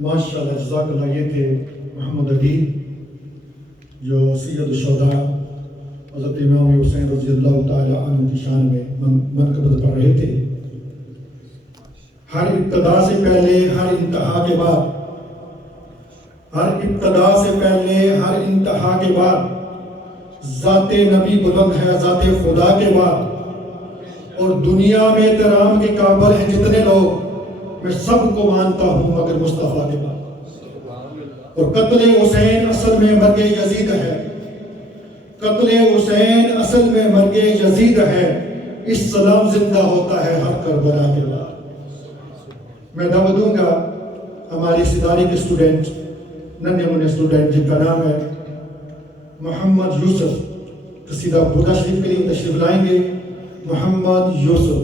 ماشاء اللہ جزاک اللہ. یہ تھے محمد علی جو سید الشہداء حضرت امام حسین رضی اللہ تعالی عنہ کی شان میں منقبت پڑھ رہے تھے. ہر ابتدا سے پہلے ہر انتہا کے بعد، ہر ابتدا سے پہلے ہر انتہا کے بعد ذات نبی بلند ہے، ذات خدا کے بعد. اور دنیا میں احترام کے قابل ہیں جتنے لوگ، میں سب کو مانتا ہوں مگر مصطفیٰ کے بعد. اور قتل حسین اصل میں مرگ یزید ہے، قتل حسین اصل میں مرگ یزید ہے. اسلام زندہ ہوتا ہے ہر کربلا کے بعد. میں دعوت دوں گا ہماری اس ادارے کے اسٹوڈنٹ، ننھے منھے اسٹوڈنٹ جن کا نام ہے محمد یوسف، قصیدہ بردہ شریف کے لیے تشریف لائیں گے. محمد یوسف.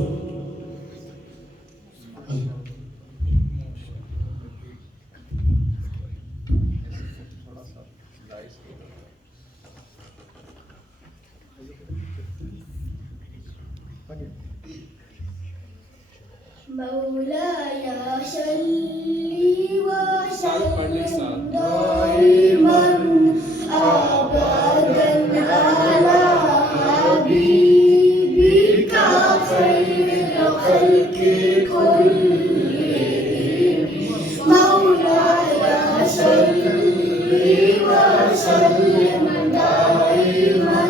مولاي صلي وسلم دائما أبدا على حبيبك خير الخلق كلهم. مولاي صلي وسلم دائما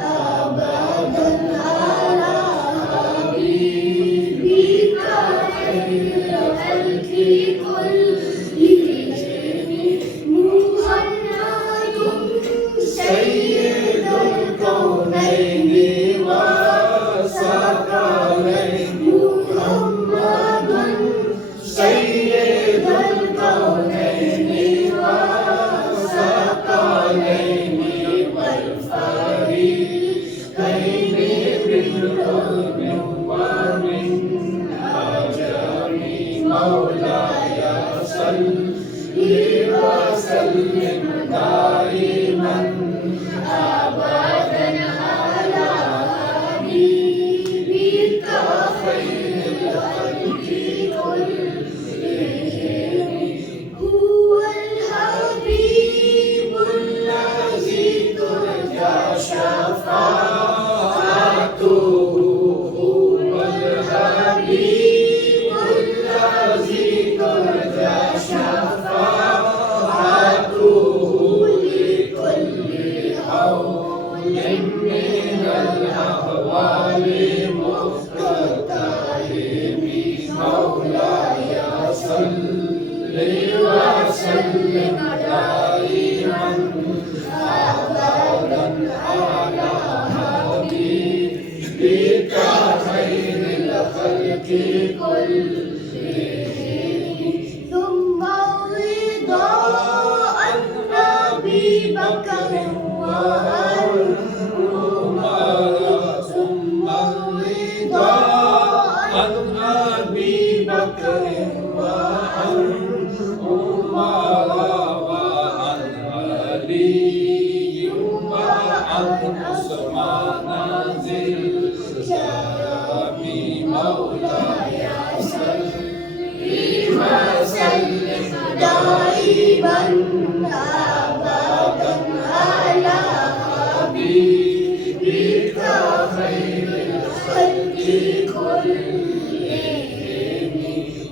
أبدا على ثم رضا النبي بكر وعمر، ثم رضا النبي بكر وعمر وعن علي وعن عثمان ذي الكرم. مولاي وسلم دائما أبدا على حبيبك خير الخلق كلهم.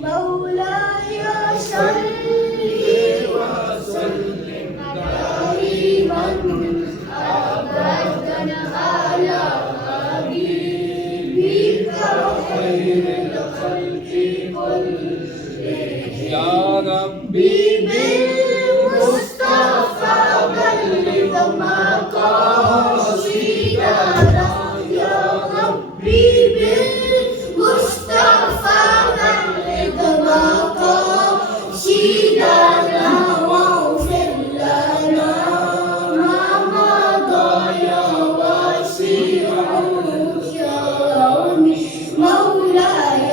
مولاي صلي وسلم دائما أبدا على حبيبك خير الخلق كلهم. يا ربي بالمصطفى بلغ مقاصدنا، يا ربي بالمصطفى بلغ مقاصدنا، واغفر لنا ما مضى يا واسع الكرم. مولاي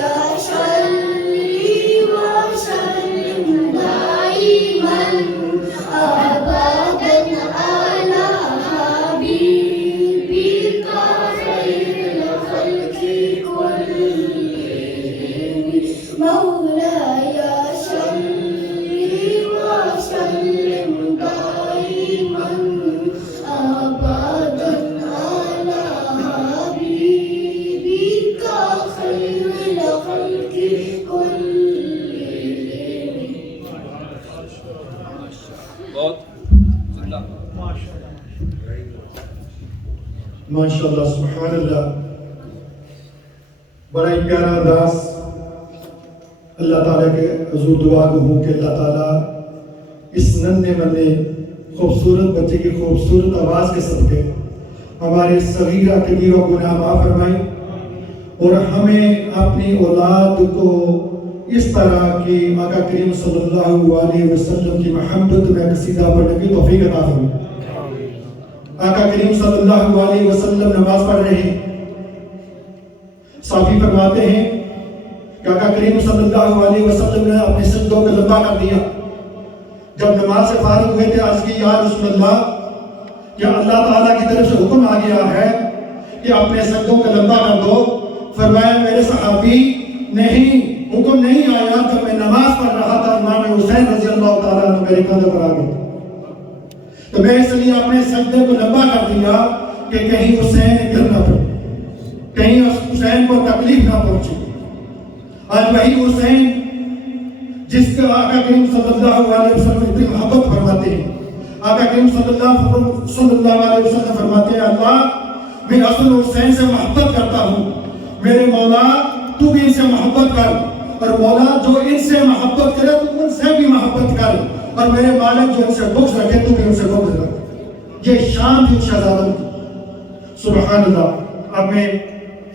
مولاي صل ماشاءاللہ سبحان اللہ، بڑا ہی پیارا انداز. اللہ تعالیٰ کے حضور دعا کو ہوں کہ اللہ تعالیٰ اس ننھے منھے خوبصورت بچے کی خوبصورت آواز کے صدقے ہمارے صغیرہ کبیرہ گناہ معاف فرمائے، اور ہمیں اپنی اولاد کو اس طرح کی آقا کریم صلی اللہ علیہ وسلم کی محبت میں قصیدہ پڑھنے کی توفیق عطا فرمائے. آقا کریم صلی اللہ علیہ وسلم نماز پڑھ رہے ہیں. صحابی فرماتے ہیں کہ آقا کریم صلی اللہ علیہ وسلم نے اپنے سجدوں کو لمبا کر دیا. جب نماز سے فارغ ہوئے تھے عرض کی یا رسول اللہ، کیا اللہ تعالیٰ کی طرف سے حکم آ گیا ہے کہ اپنے سجدوں کو لمبا کر دو؟ فرمایا میرے صحابی نہیں، حکم نہیں آیا. جب میں نماز پڑھ رہا تھا امام حسین رضی اللہ تعالیٰ عنہ میرے کندھے پر آ گئے، تو میں اس لیے اپنے سجدے کو لمبا کر دیا کہ کہیں حسین گر نہ پڑے، کہیں حسین کو تکلیف نہ پہنچے. آج وہی حسین جس کا آقا کریم صلی اللہ علیہ وسلم اتنی محبت فرماتے ہیں. آقا کریم صلی اللہ علیہ وسلم فرماتے ہیں اللہ میں اصل حسین سے محبت کرتا ہوں، میرے مولا تو بھی ان سے محبت کر، اور مولا جو ان سے محبت کرے تو ان سے بھی محبت کر، اور میرے مالک جو ان سے بغض رکھے تو بھی ان سے بغض رکھ. یہ شان تھی شہزادہ کی. سبحان اللہ. اب میں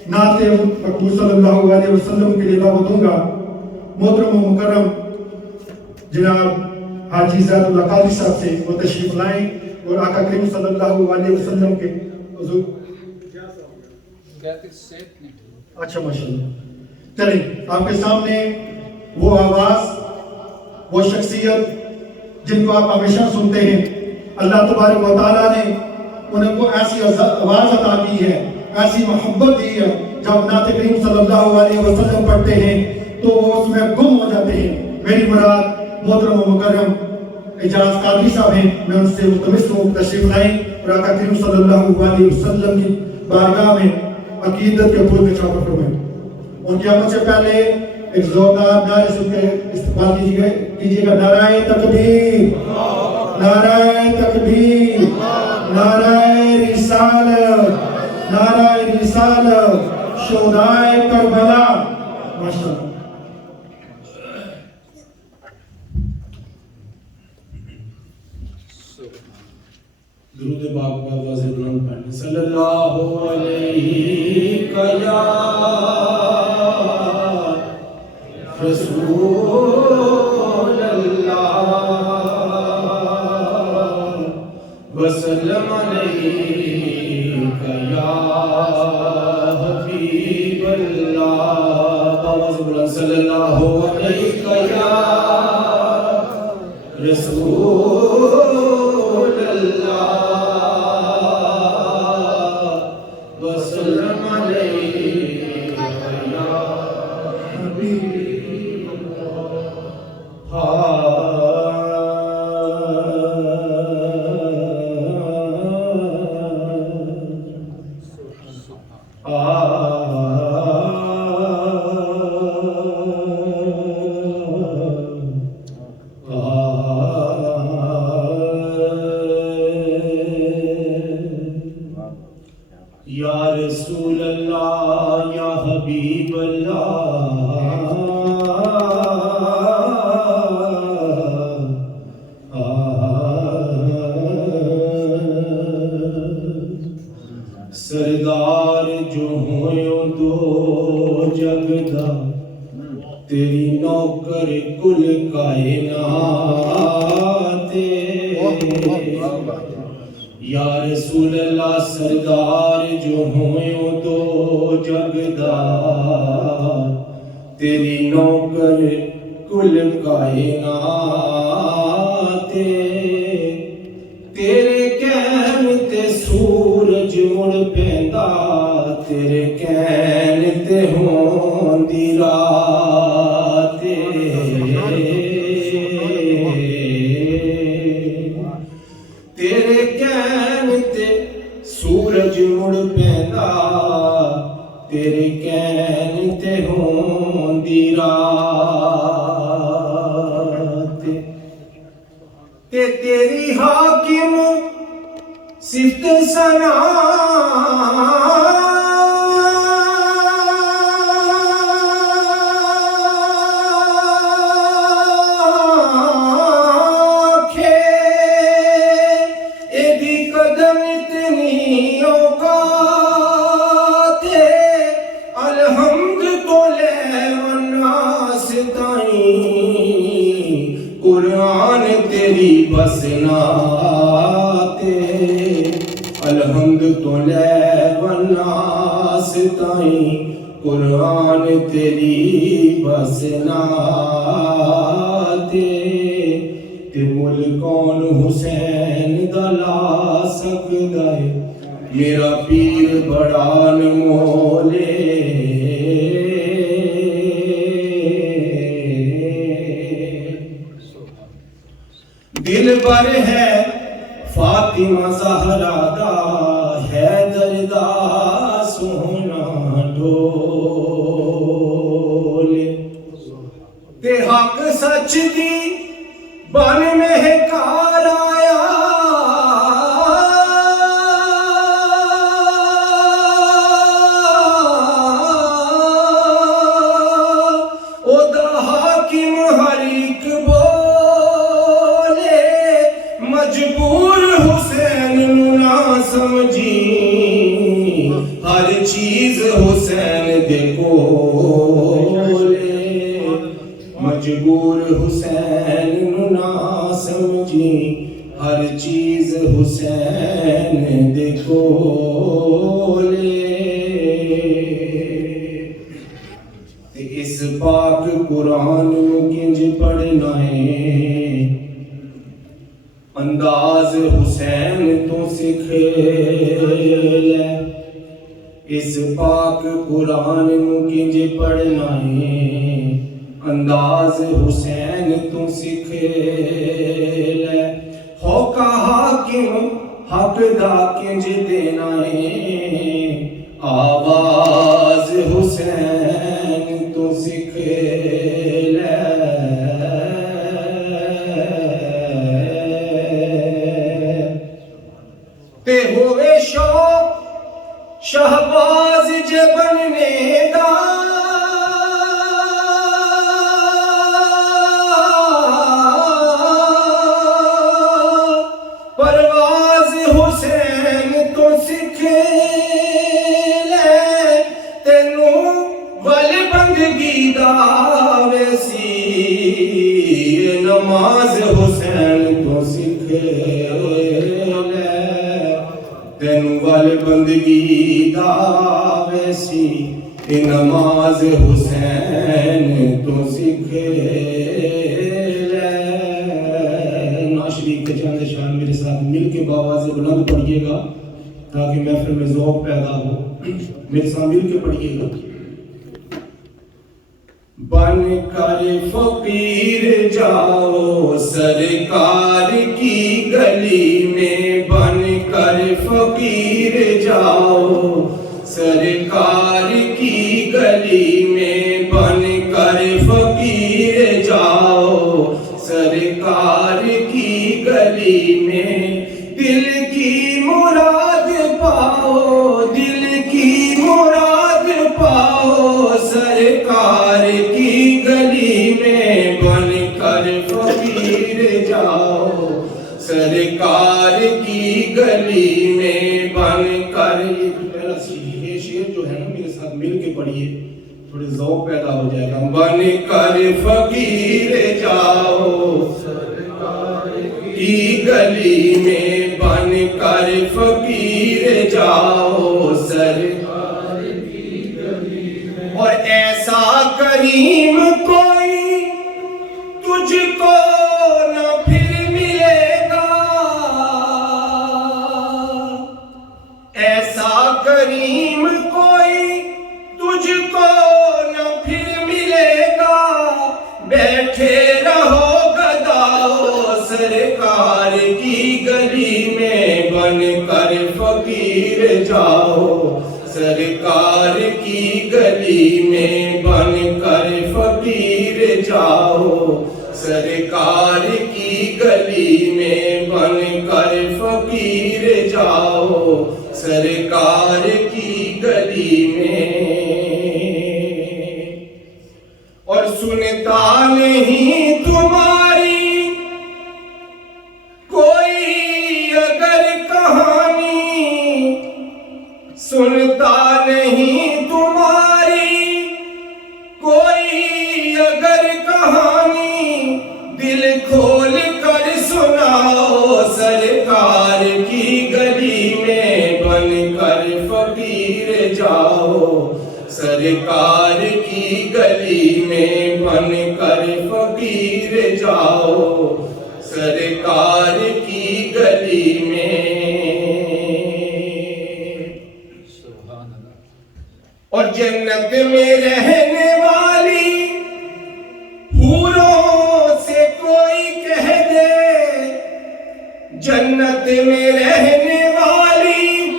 نعت مقبول صلی اللہ علیہ وسلم کے لیے دعوت دوں گا. محترم و مکرم جناب حاجی زید اللہ قادری صاحب سے وہ تشریف لائیں اور آقا کریم صلی اللہ علیہ وسلم کے حضور. اچھا ماشاءاللہ. چلیں آپ کے سامنے وہ آواز، وہ شخصیت جن کو آپ ہمیشہ سنتے ہیں، اللہ تبارک و تعالیٰ نے انہیں کو ایسی آواز عطا کی ہے، ایسی محبت دی ہے، جب نعت کریم صلی اللہ علیہ وسلم پڑھتے ہیں تو وہ اس میں گم ہو جاتے ہیں. میری مراد محترم و مکرم اعجاز قادری صاحب ہیں. میں ان سے ملتمس ہوں تشریف لائیں اور آقا کریم صلی اللہ علیہ وسلم کی بارگاہ میں عقیدت کے پھول بچھا کر فرمائیں. ان کی آمد سے پہلے ایک زوردار نعرے سے ان کے استقبال کیجیے گا. نعرہ تکبیر، نعرہ تکبیر، نعرہ رسالت، نعرہ رسالت، شہدائے کربلا. ماشاءاللہ. درود پاک پر واضح بلند پڑھیں. صلی اللہ علیہ یا رسول اللہ وسلم علیہ یا حبیب اللہ. واضح بلند. صلی اللہ علیہ یا رسول اللہ وسلم علیہ یا حبیب اللہ. یا رسول اللہ یا حبیب اللہ سردار جو ہوئے دو جگ دا تیری نوکر کل کائنات. یا رسول اللہ سردار جو ہوئے دو جگ دا تیری نوکر کل کائنات. تیرے کہن تے سورج مڑ پیندا، تیرے کہن تے ہوندی رات. تیرے کہن تے سورج مڑ پیندا، تیرے کہن تے ہوندی رات. تے تیری حاکم صفت ثنا قرآن تیری بس ناتے الحمد تو لے والناس تائیں قرآن تیری بس ناتے تے مل کون حسین دلا سکدا ہے میرا پیر بڑا نمولے دل بر ہے فاطمہ زہرا دا حیدر دا سونا ڈھول تے حق سچ دی بن مہکار آیا او دا حاکم ہر ایک مجبور حسین نہ سمجھی ہر چیز حسین دے کولے مجبور حسین نہ سمجھی ہر چیز حسین دے کولے اس پاک قرآن کنج پڑھنا ہے انداز حسین تو سکھ لے اس پاک قرآن کنج پڑھنا ہے انداز حسین تو سکھ لے ہو کا حاکم حق دا کنج دینا ہے آواز حسین تو سکھ لے تے ہوئے شوق شہباز جے بننے دا پرواز حسین تو سکھ لے تینوں ول بندگی دا ویسی نماز حسین تو سکھ لے تینوں وال بندگی دا ویسی نماز حسین تو سکھ لے ناشری کے چاند شان میرے ساتھ مل کے باواز بلند پڑھیے گا تاکہ محفل میں ذوق پیدا ہو میرے ساتھ مل کے پڑھیے گا بن کر فقیر جاؤ سرکار کی گلی میں بن کر فقیر جاؤ سرکار کی گلی میں بن کر فقیر جاؤ سرکار کی گلی میں دل کی مراد پاؤ دل کی مراد پاؤ سرکار کی گلی میں بن کر فقیر جاؤ سرکار کی گلی میں بن کر یہ شعر جو ہے نا میرے ساتھ مل کے پڑھیے تھوڑے ذوق پیدا ہو جائے گا بن کر فقیر جاؤ سرکار کی گلی میں بن کر فقیر جاؤ سرکار کی گلی میں اور ایسا کریم کوئی تجھ کو نہ پھر ملے گا ایسا کریم کوئی تجھ کو نہ پھر ملے گا بیٹھے رہو گداؤ سرکار کی گلی میں بن کر فقیر جاؤ سرکار کی گلی میں بن کر فقیر جاؤ سرکار کی گلی میں بن کر فقیر جاؤ سرکار کی گلی میں اور سنتا نہیں تمہاری کوئی اگر کہانی سنتا نہیں تمہاری کوئی اگر کہانی دل کھول کر سناؤ سرکار کی گلی میں بن کر فقیر جاؤ سرکار کی گلی میں بن کر فقیر جاؤ سرکار کی گلی میں اور جنت میں رہنے والی حوروں سے کوئی کہہ دے جنت میں رہنے والی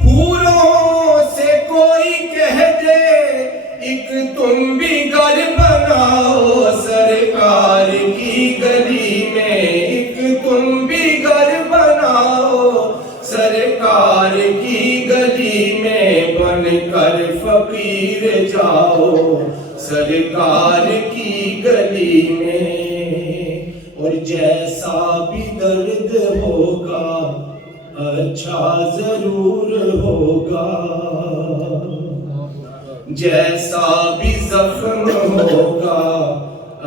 حوروں سے کوئی کہہ دے ایک تم بھی گھر بناؤ سرکار کی گلی میں ایک تم بھی گھر بناؤ سرکار کی گلی میں بن کر فقیر جاؤ سرکار کی گلی میں اور جیسا بھی درد ہوگا اچھا ضرور ہوگا جیسا بھی زخم ہوگا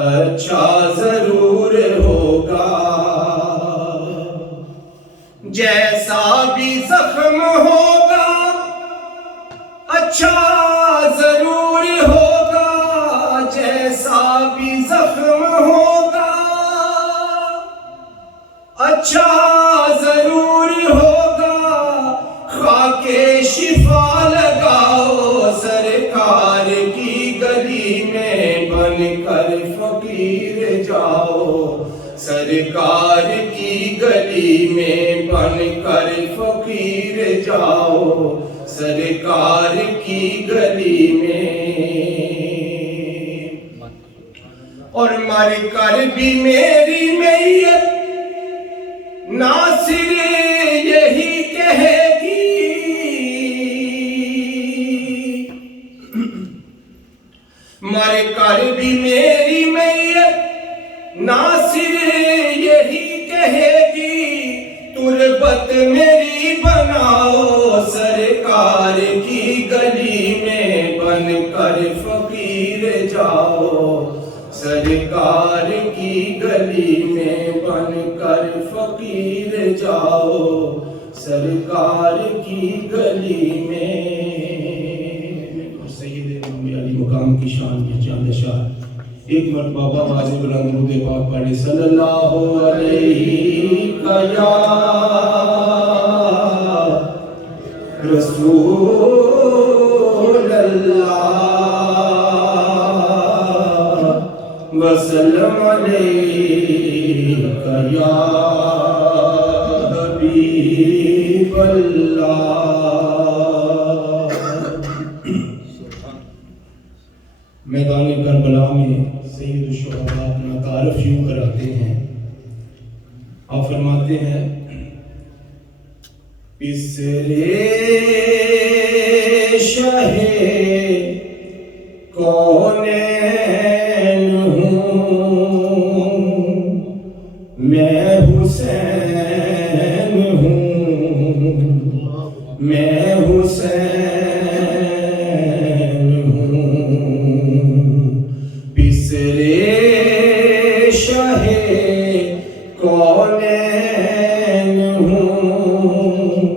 اچھا ضرور ہوگا جیسا بھی زخم ہوگا اچھا ضرور ہوگا جیسا بھی زخم ہوگا اچھا ضرور ہوگا خاک شفا لگاؤ سرکار کی گلی میں بن کر فقیر جاؤ سرکار کی گلی میں بن کر فقیر جاؤ سرکار کی گلی میں اور مر کر بھی میری میت ناصر یہی کہے گی مر کر بھی میری میت ناصر یہی کہے گی تربت میری بناؤ سرکار کی گلی میں بن کر فقیر جاؤ سرکار کی گلی میں بن کر فقیر جاؤ سرکار کی گلی میں سید امام علی مقام کی شان کے چاند شاہ ایک مرتبہ آواز بلند درود پاک پڑھے صلی اللہ علیہ یا رسول اللہ وسلم علیکہ یا حبیب اللہ میدان کربلا میں سید الشہداء اپنا تعارف یوں کراتے ہیں آپ فرماتے ہیں پسرے شاہ کونین ہوں میں حسین ہوں میں حسین ہوں پسرے شاہ کونین ہوں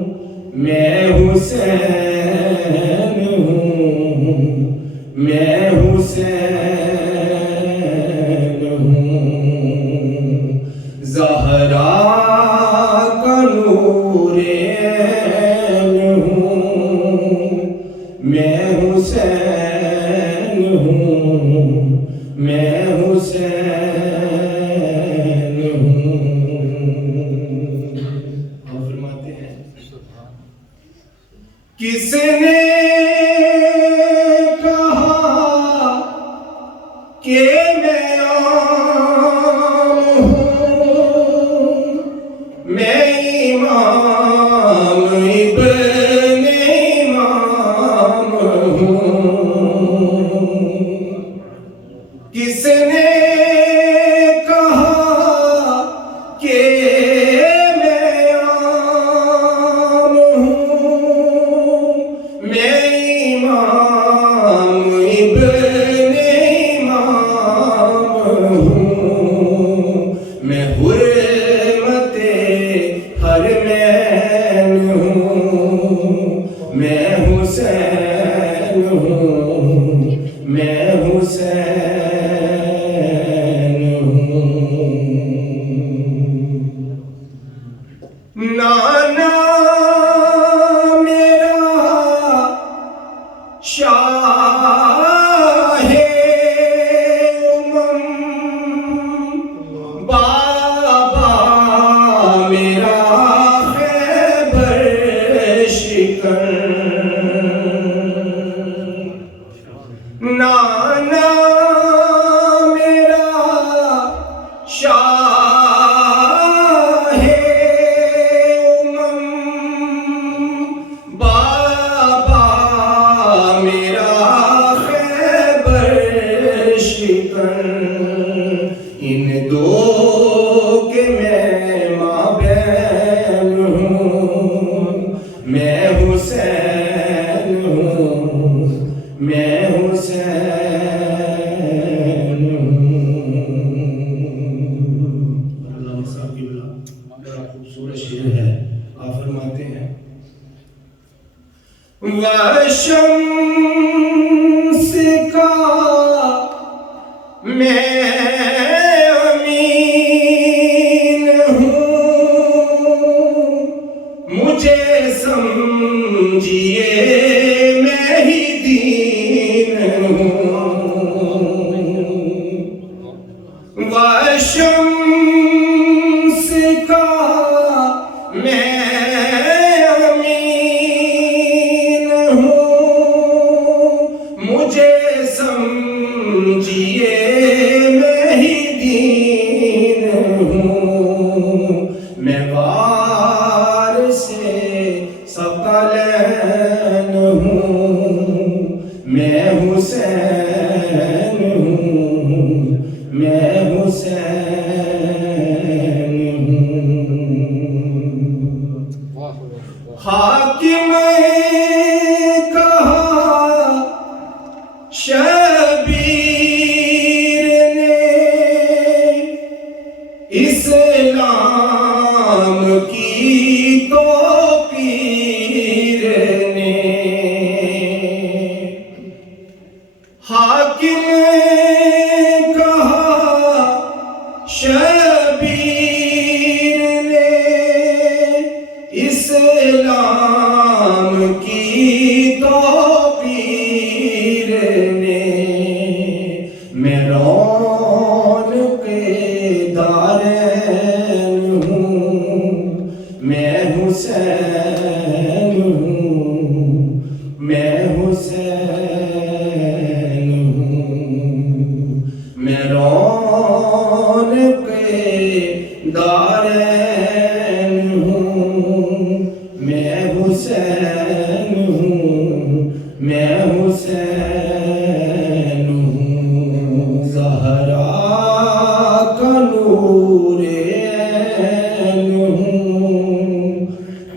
میں حسین ہوں میں حسین ہوں زہرا کا نور عین ہوں میں حسین ہوں میں حسین ہوں آپ فرماتے ہیں کس نے کہا کہ میں نانا میرا شاہ امم، بابا میرا خیبر شکن، نانا میرا شاہ امم، بابا میرا خیبر شکن، ان دو کے میں مابین ہوں، میں حسین ہوں، میں حسین ہوں۔ علامہ صاحب کی بلا بڑا خوبصورت شعر ہے، آپ فرماتے ہیں وَالشَّمْسِ کا میں امین ہوں، مجھے سمجھیے میں ہی دین ہوں، وَالشَّمْسِ کا میں امین ہوں، مجھے سمجھیے میں ہی دین ہوں، میں وارث ثقلین ہوں، میں حسین ہوں، میں حسین ہوں۔ حاکم کہا شبیر نے، اسلام کی توقیر نے، حاکم کہا شبیر نے، اسلام کی توقیر نے، میں رونق دارین ہوں، میں حسین ہوں، میں حسین ہوں، میں رونق دارین ہوں، میں حسین ہوں، میں حسین ہوں، زہرا کا نور عین ہوں،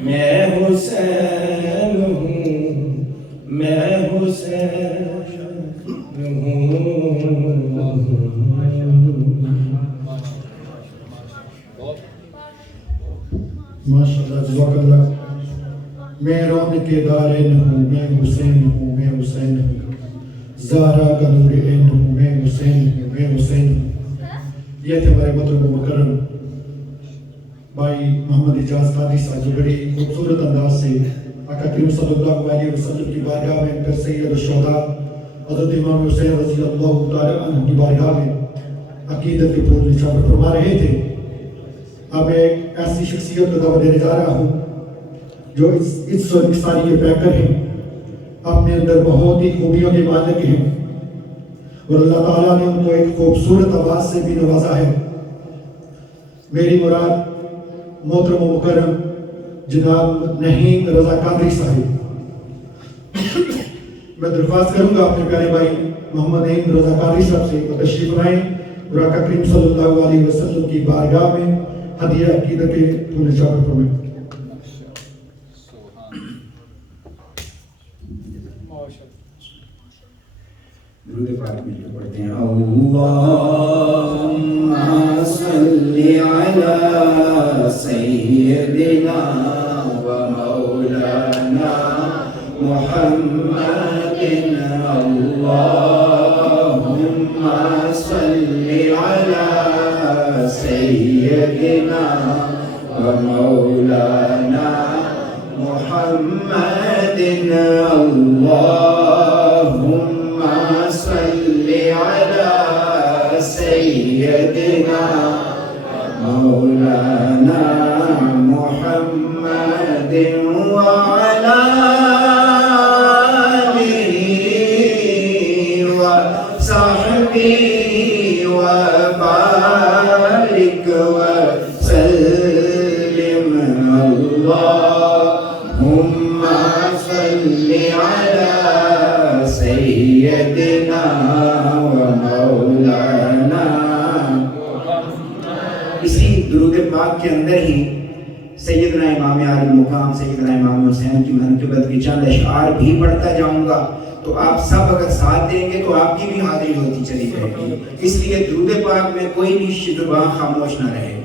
میں حسین ہوں، میں حسین ہوں۔ ماشاءاللہ، جزاک اللہ۔ میں رونق دارین ہوں، میں حسین ہوں، میں حسین ہوں، زہرا کا نور عین ہوں، میں حسین ہوں، میں حسین ہوں۔ یہ تھے ہمارے محترم و مکرم بھائی محمد اجاز قادری صاحب، جو بڑی خوبصورت انداز سے آقا کریم صلی اللہ علیہ وسلم کی بارگاہ میں پھر سید الشہداء حضرت امام حسین رضی اللہ تعالیٰ عنہ کی بارگاہ میں عقیدت کے پھول نچھاور فرما رہے تھے۔ اب میں ایک ایسی شخصیت کو دعوت دینے جا رہا ہوں جو اس و انکساری کے پیکر ہیں، اپنے اندر بہت ہی خوبیوں کے مالک ہیں، اور اللہ تعالیٰ نے ان کو ایک خوبصورت آواز سے بھی نوازا ہے۔ میری مراد محترم و مکرم جناب نحیم رضا قادری صاحب۔ میں درخواست کروں گا اپنے پیارے بھائی محمد نحیم رضا قادری صاحب سے تشریف لائیں اور آقا کریم صلی اللہ علیہ وسلم کی بارگاہ میں ہدیہ عقیدت کے پھول نچھاور فرمائیں۔ درود پاک مل کے پڑھتے ہیں۔ اللہم صلی علی سیدنا و مولانا محمد، اللہم صلی علی سیدنا و ومولانا محمد اللهم صل على سيدنا مولانا محمد وعلى آله وصحبه وبارك وسلم اللهم صل على سيدنا ومولانا. اسی درود پاک کے اندر ہی سیدنا امام عالی مقام سیدنا امام حسین کی منقبت کی چند اشعار بھی پڑھتا جاؤں گا. تو آپ سب اگر ساتھ دیں گے تو آپ کی بھی حاضری ہوتی چلی جائے گی. اس لیے درود پاک میں کوئی بھی زبان خاموش نہ رہے.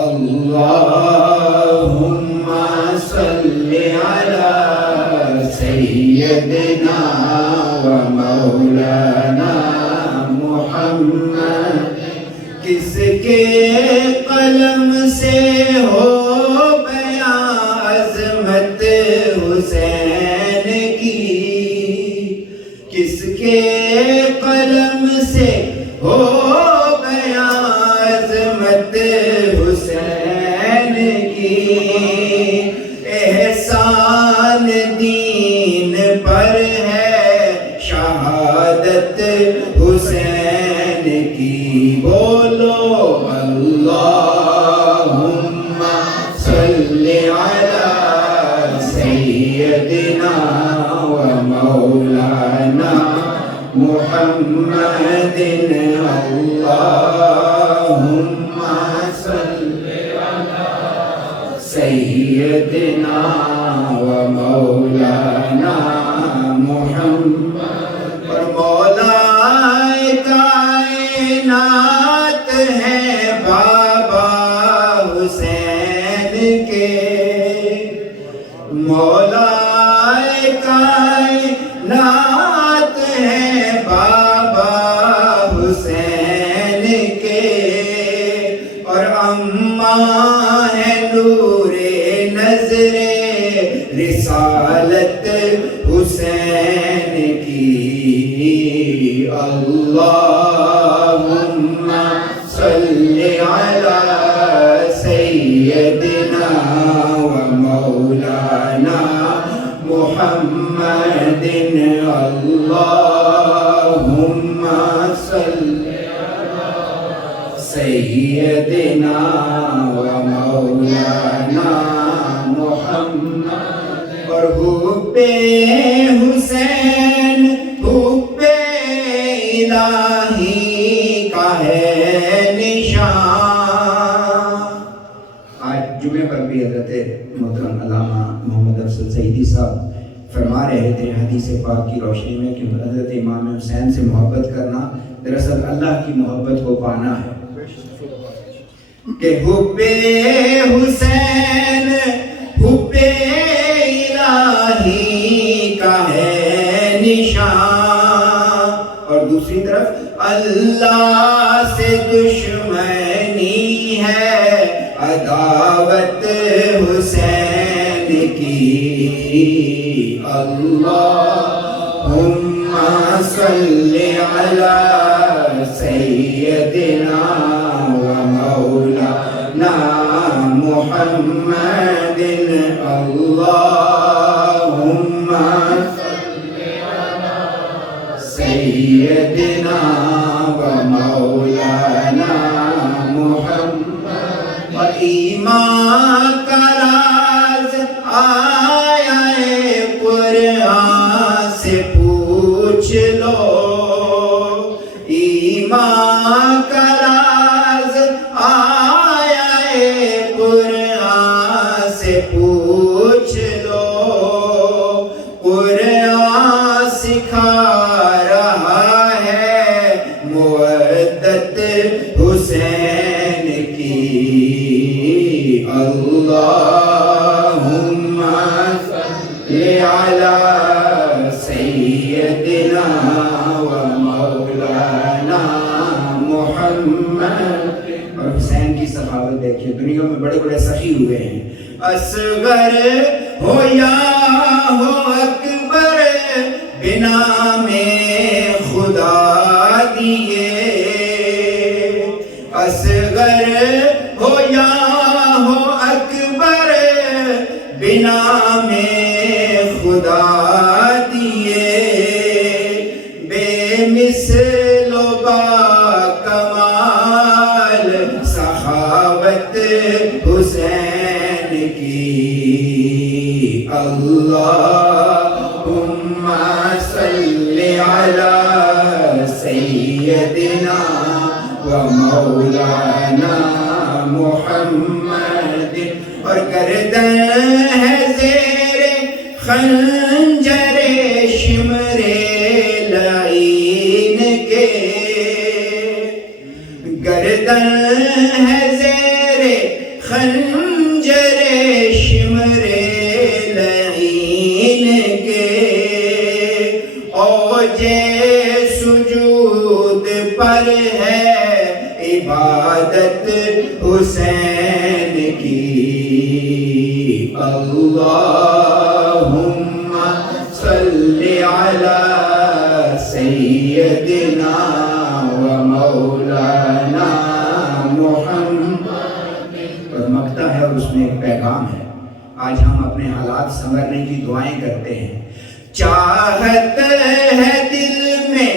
اللہم صل علی سیدنا و مولانا محمد. کس کے قلم سے ہو بیاں عظمت حسین کی, کس کے قلم سے ہو بیاں عظمت حسین کی. احسان دین پر ہے شہادت حسین کی. بولو اللہم صل علی سیدنا و مولانا محمد. اللہم صل علی سیدنا و مولانا محمد. اور مولا کائنات ہیں بابا حسین کے, مولا کائنات ہیں بابا حسین کے. اور اماں ہے نور نظر رسالت حسین کی. اللہم صل علی سیدنا و مولانا محمد. اللہم صل علی سیدنا و مولانا محمد. اور حب حسین حب الہی کا ہے نشان. آج جمعے پر بھی حضرت محترم علامہ محمد افضل سعیدی صاحب فرما رہے تھے حدیث پاک کی روشنی میں کہ حضرت امام حسین سے محبت کرنا دراصل اللہ کی محبت کو پانا ہے. کہ حب حسین حب الہی کا ہے نشان. اور دوسری طرف اللہ سے دشمنی ہے عداوت حسین کی. اللہم صل علی سیدنا و مولانا محمد. اللہم سیدنا و مولانا محمد. اور ایمان کا راز آیا ہے قرآن سے پوچھ لو. ایمان کا راز آیا ہے قرآن سے پوچھ لو. قرآن سکھا رہا ہے مودت حسین کی. اللہم صل علی سیدنا و مولانا محمد. اور حسین کی صفحات سخاوت دیکھیے، دنیا میں بڑے بڑے سخی ہوئے ہیں. اصغر ہو یا ہو اکبر بنا میں خدا دیے، اصغر ہو یا ہو اکبر بنا میں خدا دیے، بے مثل و با کمال سخاوت حسین کی. اللہم صلی علی سیدنا و مولانا محمد. اور گردن ہے زیر خنجر شمر لعین کے، گردن ہے زیر خنجر شمر لعین کے، اوج سجود پر ہے عبادت حسین کی. اللہم صلی علی سیدنا و مولانا محمد. اور مقطع ہے اور اس میں ایک پیغام ہے. آج ہم اپنے حالات سنورنے کی دعائیں کرتے ہیں. چاہت ہے دل میں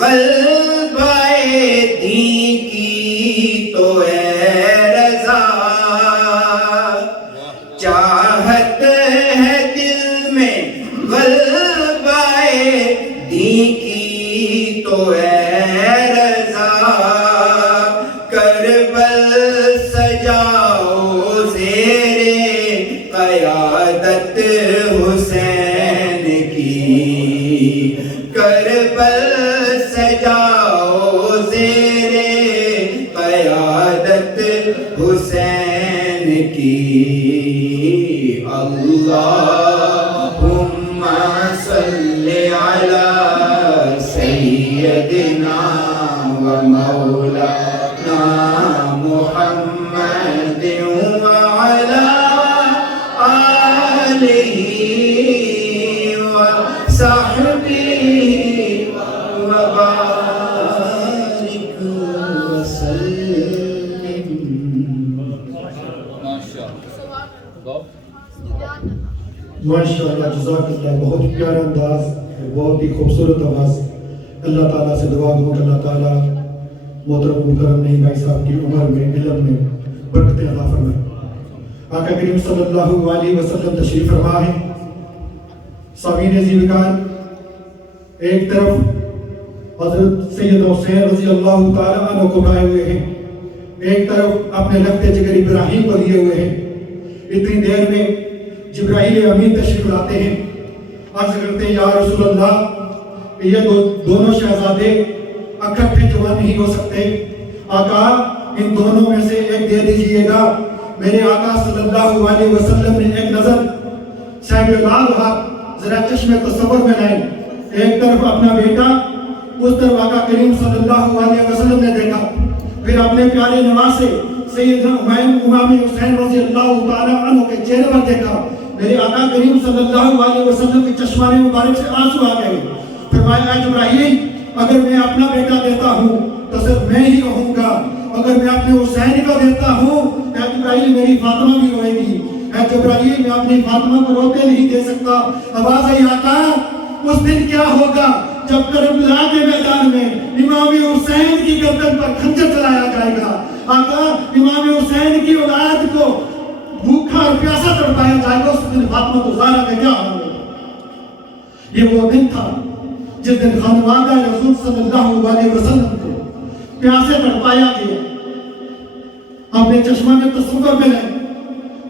غلبہ دین کی تو اے رضا، چاہت ہے دل میں غلبہ دین کی تو اے رضا، کربل سجاؤ زیر قیادت حسین کی، کربل سجاؤ زیر قیادت حسین کی. اللہم صلی علی سیدنا و مولانا محمد وعلی آلہ و صحبہ وبارک وسلم. ماشاءاللہ، جزاک اللہ. بہت پیارا انداز، بہت ہی خوبصورت آواز. اللہ تعالیٰ سے دعا کروں کہ اللہ تعالیٰ محترم مکرم نہیں بھائی صاحب کی عمر میں، علم میں برکت عطا فرمائے. آقا کریم صلی اللہ علیہ وسلم تشریف فرما ہے. سامعین عزیز وقار، ایک طرف حضرت سید حسین رضی اللہ تعالیٰ عنہ کو بائے ہوئے ہیں، ایک طرف اپنے لگتے جگر ابراہیم کو لیے ہوئے ہیں. اتنی دیر میں جبرائیل امین تشریف لاتے ہیں، عرض کرتے ہیں یا رسول اللہ، یہ دونوں شہزادے اکٹھے جوان نہیں ہو سکتے. آقا ان دونوں میں سے ایک دے دیجئے گا. میرے آقا صلی اللہ علیہ وسلم نے ایک نظر صاحب لال آپ ذرا چشم تصور میں لائیں. ایک طرف اپنا بیٹا، اس طرف آقا کریم صلی اللہ علیہ وسلم نے دیکھا. پھر اپنے پیارے نواسے سیدنا امام حسین رضی اللہ تعالیٰ عنہ کے چہرے پر دیکھا. میرے آقا کریم صلی اللہ علیہ وسلم کے چشمان مبارک سے آنسو آ گئے. فرمایا اے جبرائیل، اگر میں اپنا بیٹا دیتا ہوں تو صرف میں ہی رہوں گا، اگر میں اپنے حسین کو دیتا ہوں اے جبرائیل میری فاطمہ بھی روئے گی. اے جبرائیل میں اپنی فاطمہ کو روتے نہیں دے سکتا. آواز آئی آقا اس دن کیا ہوگا جب کربلا کے میدان میں امام حسین کی گردن پر خنجر چلایا جائے گا. آقا امام حسین کی اولاد کو بھوکا اور پیاسا تڑپایا جائے گا. اس دن فاطمہ تو زہرا کا کیا حال ہوگا؟ یہ وہ دن تھا جس دن خانوادہ رسول صلی اللہ علیہ وسلم کو پیاسے تڑپایا گیا. اپنے چشمہ میں تصور میں لیں،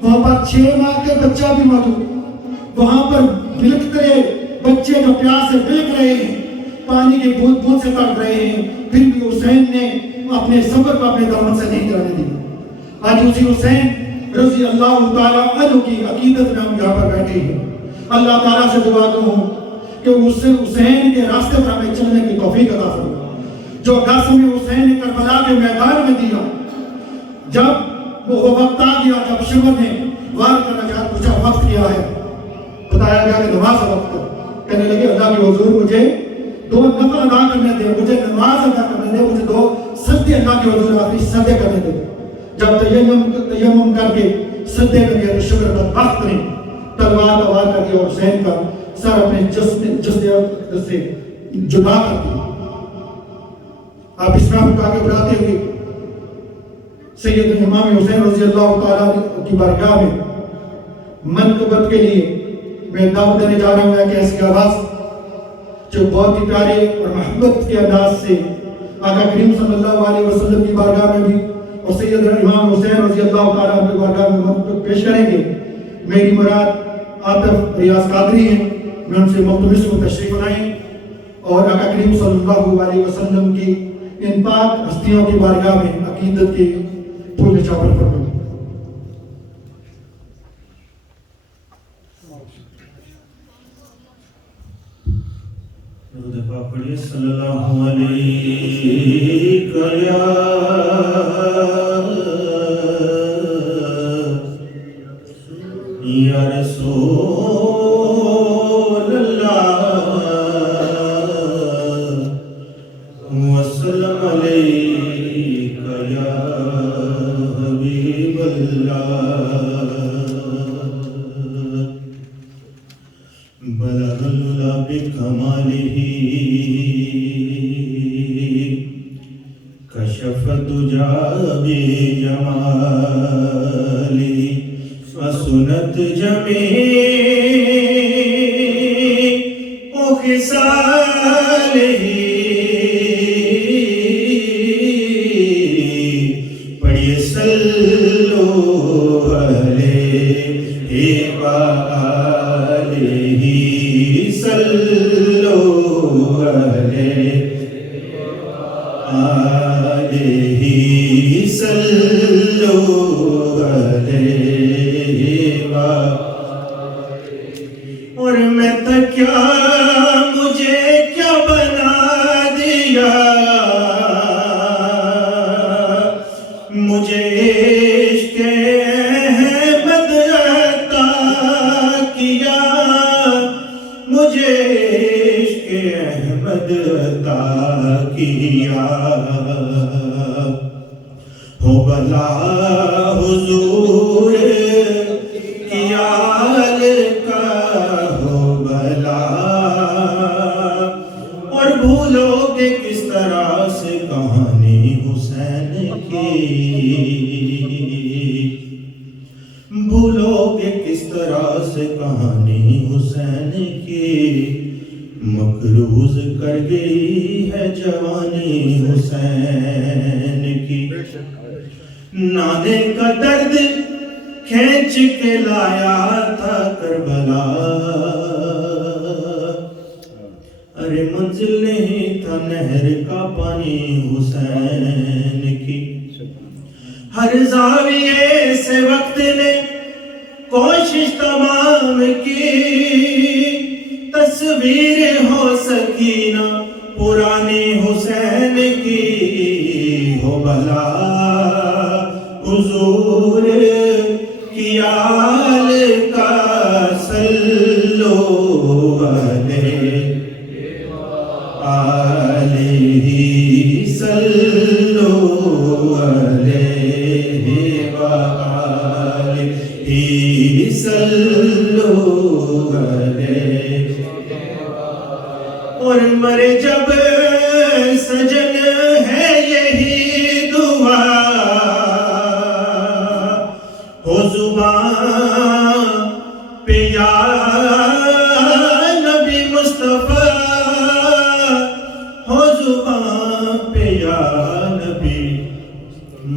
وہاں پر 6 ماہ کے بچہ بھی موجود، وہاں پر بلکتے بچے جو پیاس سے بلک رہے ہیں، پانی کے بوند بوند سے تڑپ رہے ہیں، پھر بھی حسین نے اپنے صبر کو اپنے دامن سے نہیں جانے دیا. آج اسی حسین رضی اللہ تعالیٰ عنہ کی عقیدت میں ہم یہاں پر بیٹھے ہیں. اللہ تعالیٰ سے دعا کروں کہ اس سے حسین کے راستے پر ہمیں چلنے کی توفیق عطا فرمائے. جو قاسم حسین نے کربلا کے میدان میں دیا، جب وہ وقت آ گیا جب شمر نے وار کرنا چاہا پوچھا وقت کیا ہے، بتایا گیا کہ نماز کا وقت ہے۔ کہنے لگے اللہ کے حضور مجھے 2 نفل ادا کرنے دے، مجھے نماز ادا کرنے دے، مجھے 2 سجدے اللہ کے حضور آخری سجدے کرنے دے۔ جب تیمم کر کے سجدے میں گئے تو شمر بدبخت نے تلوار کا وار کر کے اور حسین کا سر اپنے جسد سے جدا کر دیا۔ آپ اسلام کو آگے بڑھاتے ہوئے سید امام حسین رضی اللہ تعالیٰ کی بارگاہ میں منقبت کے لیے میں دعوت دینے جا رہا ہوں ایک ایسی آواز جو بہت ہی پیارے اور محبت کے انداز سے آقا کریم صلی اللہ علیہ وسلم کی بارگاہ میں بھی اور سید امام حسین رضی اللہ تعالیٰ کی بارگاہ میں منقبت پیش کریں گے۔ میری مراد عاطف ریاض قادری ہیں، میں ان سے ملتمس کو تشریف لائیں اور آقا کریم صلی اللہ علیہ وسلم کی ان پاک ہستیوں کی بارگاہ میں عقیدت کے پھول نچھاور فرمائیں۔ درود پاک پڑھیے صلی اللہ علیہ یا رسول اللہ وسلم علیک یا حبیب اللہ بلغ العلا بکمالہ کشف الدجا بجمالہ وسنت جمیع خصالہ پڑھیے صلو علیہ وآلہ صلو علیہ صلو علیہ اور میں تکیا مجھے کیا بنا دیا، مجھے عشق احمد عطا کیا، مجھے عشق احمد عطا کیا، ہو بھلا حضور کی آل کا ہو بھلا، اور بھولو گے کس طرح سے کہانی حسین کی، بھولو گے کس طرح سے کہانی حسین کی، مقروض کر گئی ہے جوانی حسین کی، نانے کا درد کھینچ کے لایا تھا کربلا، ارے منزل نہیں تھا نہر کا پانی حسین کی، ہر زاویے سے وقت نے کوشش تمام کی، تصویر ہو سکینہ پرانی حسین کی، ہو بھلا حضور کی آل کا صلو علیہ صلو علیہ وآلہ صلو علیہ، اور مرے جب سجن ہے یہی دعا، ہو زبان پہ یا نبی مصطفیٰ، ہو زبان پہ یا نبی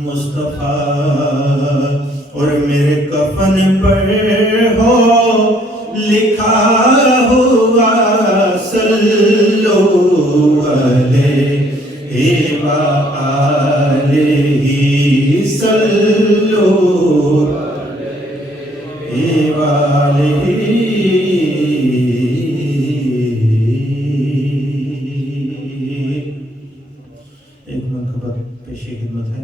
مصطفیٰ، اور میرے کفن پر ہو لکھا ہوا صلو علیہ وآلہ صلو علیہ وآلہ۔ ایک منقبت پیش خدمت ہے،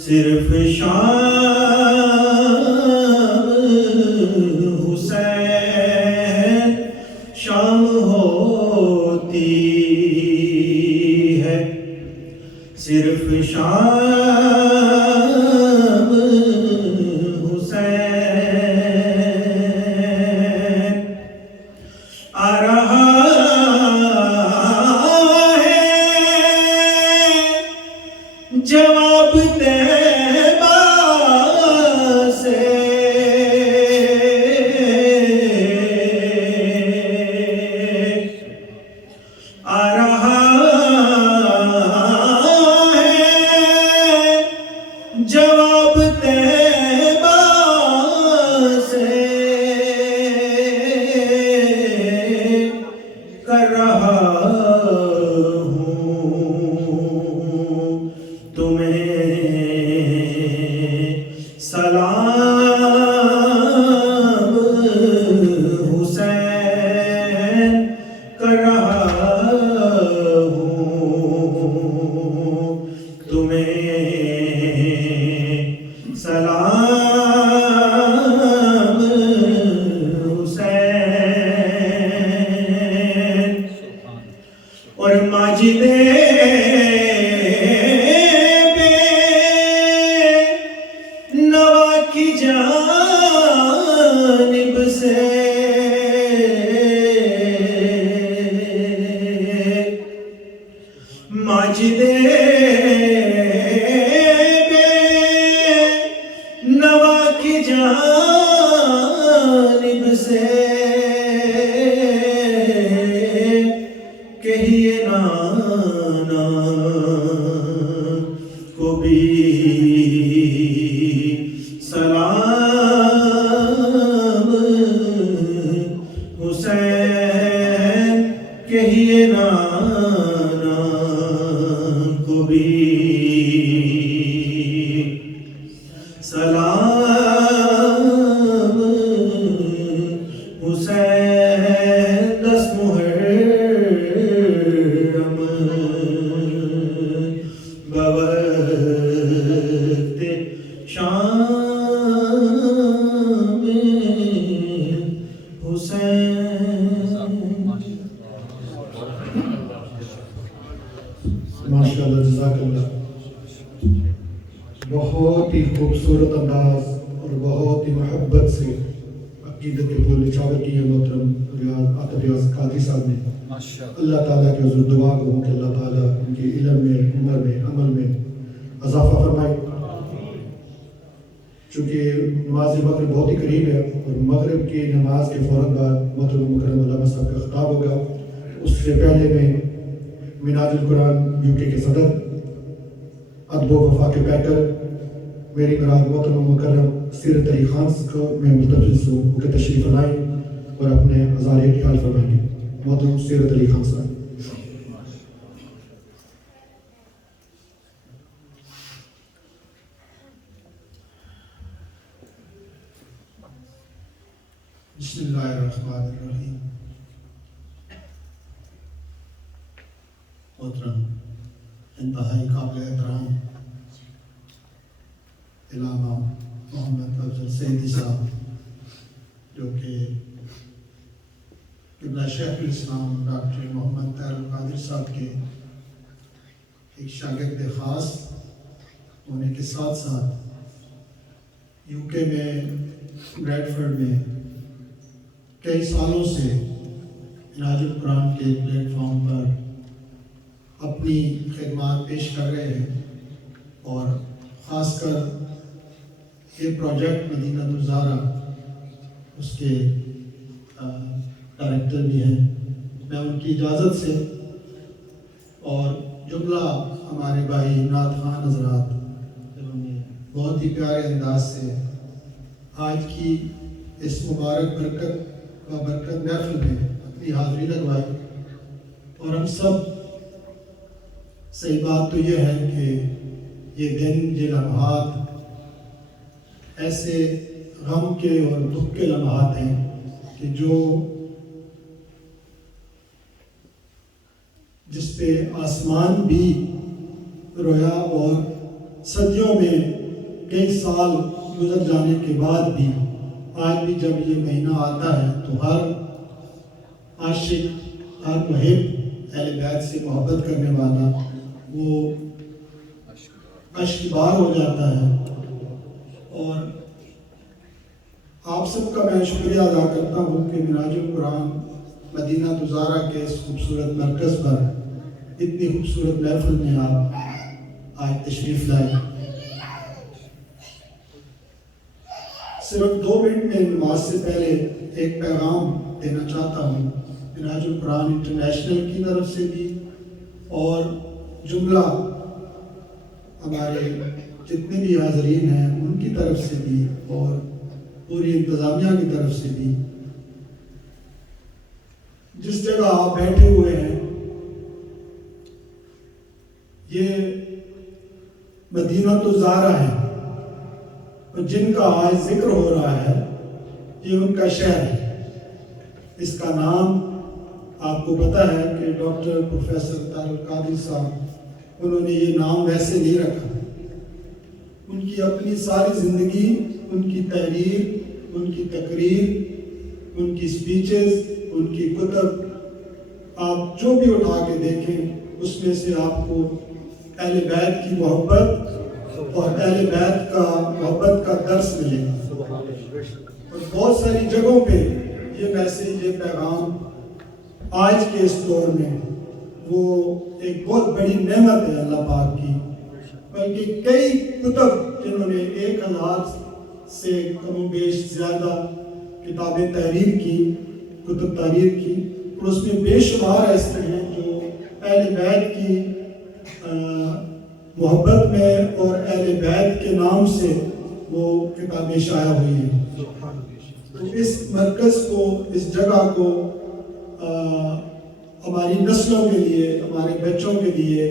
صرف شام حسین شام ہوتی ہے، صرف شام حسین آ رہا ہے، جواب طیبہ سے آ رہا ہے، جواب طیبہ سے کر رہا ہوں تمہیں سلام حسین کر رہا ہوں تمہیں سلام حسین اور ماجد بے نوا کی جانب سے ماجد بے نوا کی جانب سے کہیے نانا کو بھی سلام حسین کہیے نانا کو بھی سلام حسین 10 محرم بوقت شام حسین. ماشاءاللہ جزاک اللہ. بہت ہی خوبصورت انداز اور بہت ہی محبت سے عقیدت کے بول نچاور کی ہے محترم عاطف ریاض قادری صاحب نے. اللہ تعالیٰ کے حضور دعا کروں کہ اللہ تعالیٰ ان کے علم میں، عمر میں، عمل میں اضافہ فرمائے. چونکہ نماز مغرب بہت ہی قریب ہے اور مغرب کی نماز کے فوراً بعد محترم مکرم علامہ صاحب کا خطاب ہوگا. اس سے پہلے میں مناج القرآن UK کے صدر، ادب و وفا کے بیٹر میری مراد محترم مکرم سیرت علی خان کو میں ملتمس ہوں کہ تشریف لائیں اور اپنے عزاریہ کی حال فرمائیں گے. محترم سیرت علی خان صاحب. بسم اللہ الرحمن الرحیم. محترم انتہائی قابل احترام علامہ محمد افضل سیدی صاحب، جو کہ قبلہ شیخ الاسلام ڈاکٹر محمد طاہر القادری صاحب کے ایک شاگرد خاص ہونے کے ساتھ ساتھ UK میں بریڈفورڈ میں کئی سالوں سے مناج القرآن کے پلیٹ فارم پر اپنی خدمات پیش کر رہے ہیں اور خاص کر یہ پروجیکٹ مدینہ الزہرا اس کے ڈائریکٹر بھی ہیں. میں ان کی اجازت سے اور جملہ ہمارے بھائی نعت خان حضرات جنہوں نے بہت ہی پیارے انداز سے آج کی اس مبارک برکت محفل میں اپنی حاضری لگوائی. اور ہم سب صحیح بات تو یہ ہے کہ یہ دن، یہ لمحات ایسے غم کے اور دکھ کے لمحات ہیں کہ جس پہ آسمان بھی رویا اور صدیوں میں کئی سال گزر جانے کے بعد بھی آج بھی جب یہ مہینہ آتا ہے تو ہر عاشق، ہر محب اہل بیت سے محبت کرنے والا وہ اشک بار ہو جاتا ہے. اور آپ سب کا میں شکریہ ادا کرتا ہوں کہ معراج القرآن مدینہ تزارہ کے اس خوبصورت مرکز پر اتنی خوبصورت محفل میں آپ آج تشریف لائے. صرف 2 منٹ میں نماز سے پہلے ایک پیغام دینا چاہتا ہوں معراج القرآن انٹرنیشنل کی طرف سے بھی اور جملہ ہمارے جتنے بھی حاضرین ہیں ان کی طرف سے بھی اور پوری انتظامیہ کی طرف سے بھی. جس جگہ آپ بیٹھے ہوئے ہیں یہ مدینہ تزارہ ہے اور جن کا آج ذکر ہو رہا ہے یہ ان کا شہر ہے. اس کا نام آپ کو پتہ ہے کہ ڈاکٹر پروفیسر طارق القادری صاحب انہوں نے یہ نام ویسے نہیں رکھا. ان کی اپنی ساری زندگی، ان کی تحریر، ان کی تقریر، ان کی سپیچز، ان کی کتب آپ جو بھی اٹھا کے دیکھیں اس میں سے آپ کو اہل بیت کی محبت اور اہل بیت کا محبت کا درس ملے گا. اور بہت ساری جگہوں پہ یہ میسیج، یہ پیغام آج کے اس دور میں وہ ایک بہت بڑی نعمت ہے اللہ پاک کی. بلکہ کئی کتب جنہوں نے 1000 سے کم و بیش زیادہ کتابیں تحریر کی، کتب تحریر کی، اور اس میں بے شمار ایسے ہیں جو اہل بیت کی محبت میں اور اہل بیت کے نام سے وہ کتابیں شائع ہوئی ہیں. تو اس مرکز کو، اس جگہ کو ہماری نسلوں کے لیے، ہمارے بچوں کے لیے،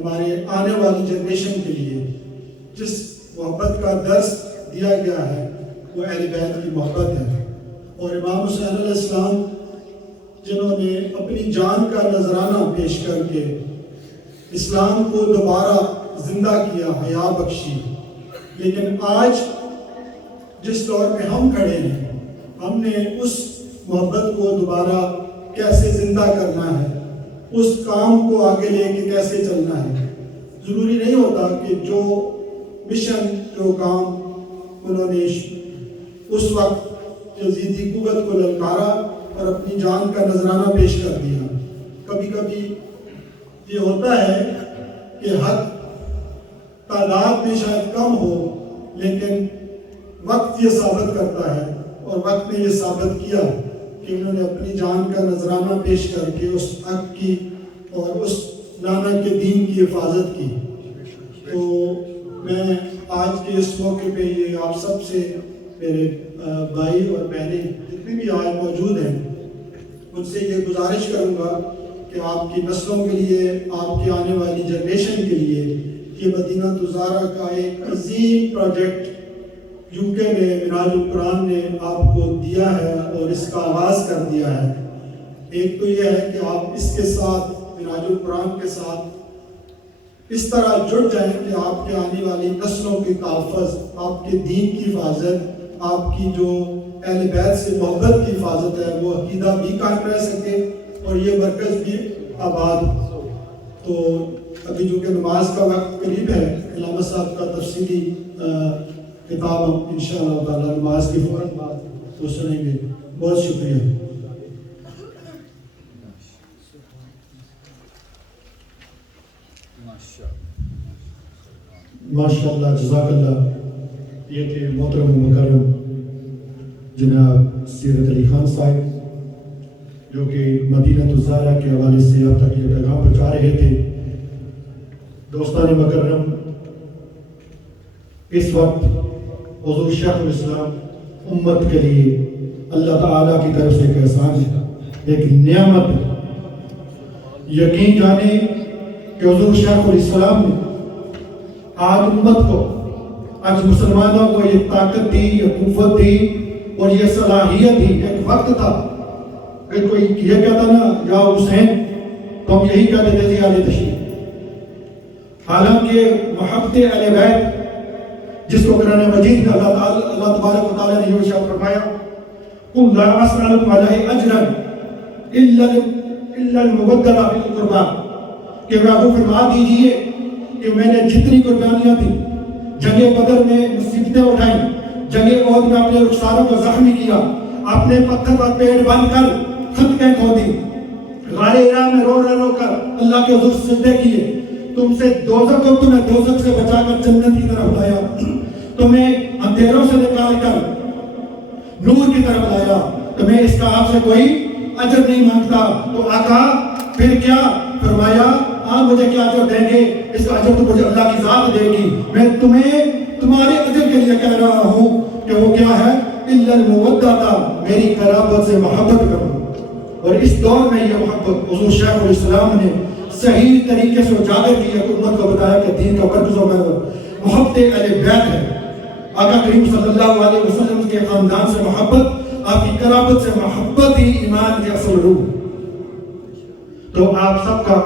ہمارے آنے والی جنریشن کے لیے جس محبت کا درس دیا گیا ہے وہ اہل بیت کی محبت ہے. اور امام حسین علیہ السلام جنہوں نے اپنی جان کا نذرانہ پیش کر کے اسلام کو دوبارہ زندہ کیا، حیا بخشی. لیکن آج جس دور میں ہم کھڑے ہیں ہم نے اس محبت کو دوبارہ کیسے زندہ کرنا ہے، اس کام کو آگے لے کے کیسے چلنا ہے. ضروری نہیں ہوتا کہ جو مشن، جو کام انہوں نے اس وقت یزیدی قوت کو للکارا اور اپنی جان کا نذرانہ پیش کر دیا. کبھی کبھی یہ ہوتا ہے کہ حق تعداد میں شاید کم ہو لیکن وقت یہ ثابت کرتا ہے، اور وقت نے یہ ثابت کیا کہ انہوں نے اپنی جان کا نذرانہ پیش کر کے اس حق کی اور اس لانا کے دین کی حفاظت کی. تو میں آج کے اس موقع پہ یہ آپ سب سے، میرے بھائی اور بہنیں جتنے بھی آج موجود ہیں، ان سے یہ گزارش کروں گا کہ آپ کی نسلوں کے لیے، آپ کی آنے والی جنریشن کے لیے یہ مدینہ تزارہ کا ایک عظیم پروجیکٹ UK میں معراج القرآن نے آپ کو دیا ہے اور اس کا آغاز کر دیا ہے. ایک تو یہ ہے کہ آپ اس کے ساتھ، معراج القرآن کے ساتھ اس طرح جڑ جائیں کہ آپ کے آنے والی نسلوں کی تحفظ، آپ کے دین کی حفاظت، آپ کی جو اہل بیت سے محبت کی حفاظت ہے وہ عقیدہ بھی قائم رہ سکے اور یہ مرکز بھی آباد. تو ابھی جو کہ نماز کا وقت قریب ہے، علامہ صاحب کا تفصیلی کتاب ہم انشاءاللہ تعالی نماز کے فوراً بعد وہ سنیں گے. بہت شکریہ. ماشاءاللہ، جزاک اللہ. یہ تھے محترم و مکرم جناب سیرت علی خان صاحب جو کہ مدینہ تزارہ کے حوالے سے اب تک یہ پیغام پہنچا رہے تھے. دوستان مکرم، اس وقت حضور شیخ الاسلام امت کے لیے اللہ تعالیٰ کی طرف سے ایک احسان ہے، ایک نعمت ہے. یقین جانے کہ حضور شیخ الاسلام نے آج امت کو، آج مسلمانوں کو یہ طاقت دی، یہ قوت دی اور یہ صلاحیت دی. ایک وقت تھا کہ کوئی یہ کہتا نا یا حسین تو ہم یہی کہتے تھے جی آلے تشریف. حالانکہ محبت اہل بیت جس کو قرآن مجید میں اللہ تبارک و تعالیٰ نے یہ ارشاد فرمایا قل لا اسألکم علیہ اجرا الا المودۃ فی القربى کہ آپ فرما دیجئے کہ میں نے جتنی قربانیاں دی، جنگ بدر میں مصیبتیں اٹھائیں، جنگ احد میں اپنے رخساروں کو زخمی کیا، اپنے پتھر پر پیڑ باندھ کر خندقیں کھودی، غار ہرا میں رو رو کر اللہ کے حضور سجدے کیے، تم سے دوزخ کو تمہیں دوزخ سے بچا کر جنت کی طرف لایا، تمہیں اندھیروں سے نکال کر نور کی طرف لایا، تمہیں اس کا آپ سے کوئی اجر نہیں مانگتا۔ تو آقا پھر کیا فرمایا؟ آپ مجھے کیا اجر دیں گے؟ اس کا اجر تو مجھے اللہ کی ذات دے گی، میں تمہیں تمہارے اجر کے لیے کہہ رہا ہوں کہ وہ کیا ہے؟ الا المودۃ، میری قرابت سے محبت کرو۔ اور اس دور میں یہ محبت حضور شیخ الاسلام نے صحیح طریقے سے اجاگر کی ہے، امت کو بتایا کہ دین کا مرکز و محور محبت اہل بیت ہے۔ آقا کریم صلی اللہ علیہ وسلم کے خاندان سے محبت، آپ کی قرابت سے محبت ہی ایمان کی اصل روح۔ تو آپ سب کا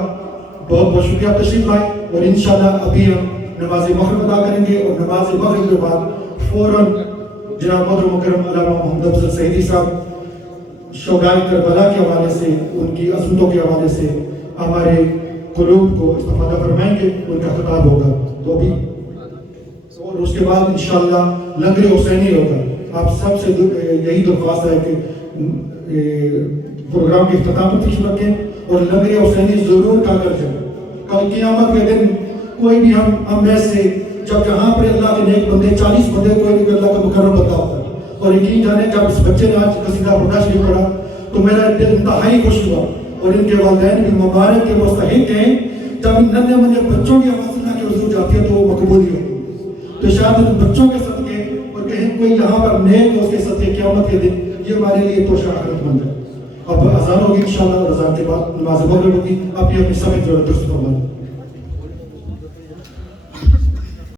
بہت بہت شکریہ تشریف لائے، اور انشاءاللہ ابھی ہم نماز مغرب ادا کریں گے، اور نماز مغرب کے بعد فوراً جناب مدر مکرم علامہ محمد افضل سعیدی صاحب شہدائے کربلا کے حوالے سے، ان کی عظمتوں کے حوالے سے ہمارے قلوب کو استفادہ فرمائیں گے، ان کا خطاب ہوگا تو بھی، اور اس کے بعد انشاءاللہ لنگر حسینی ہوگا۔ آپ سب سے یہی درخواست ہے کہ پروگرام کے اختتام پر تشریف رکھیں اور لنگر حسینی ضرور کھا کر جائیں۔ کل قیامت کے دن کوئی بھی ہم میں سے جب جہاں پر اللہ کے نیک بندے 40 بندے کوئی بھی اللہ کا مکرم بندہ ہوتا ہے، اور یقین جانے جب اس بچے نے آج قصیدہ پڑھنا شروع پڑھا تو میرا دل انتہائی خوش ہوا، اور ان کے والدین بھی مبارک کے مستحق ہیں۔ جب ان ننھے منھے بچوں کی آواز اللہ کے حضور جاتی ہے تو وہ مقبول ہی ہوتی، تو شاید ان بچوں کے صدقے اور کہیں کوئی یہاں پر نیک اس کے صدقے قیامت کے دن یہ ہمارے لیے تو آخرت مند ہے۔ اب اذان ہوگی انشاءاللہ، اور اذان کے بعد نماز مغرب ہوگی، اپنی اپنی سمجھ ضرورت درست فرمائیں۔